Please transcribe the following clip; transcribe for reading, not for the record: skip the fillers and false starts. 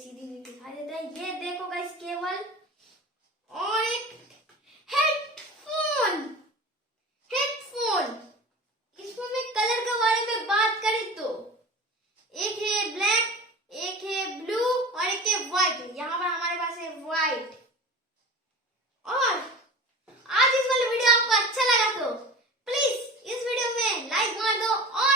सीधी नहीं दिखाई देता है। ये देखो गाइस केबल और एक हेडफोन। इसमें मैं कलर के बारे में बात करें तो एक है ब्लैक, एक है ब्लू और एक है व्हाइट। यहाँ पर हमारे पास है व्हाइट। और आज इस वाले वीडियो आपको अच्छा लगा तो प्लीज इस वीडियो में लाइक मार दो और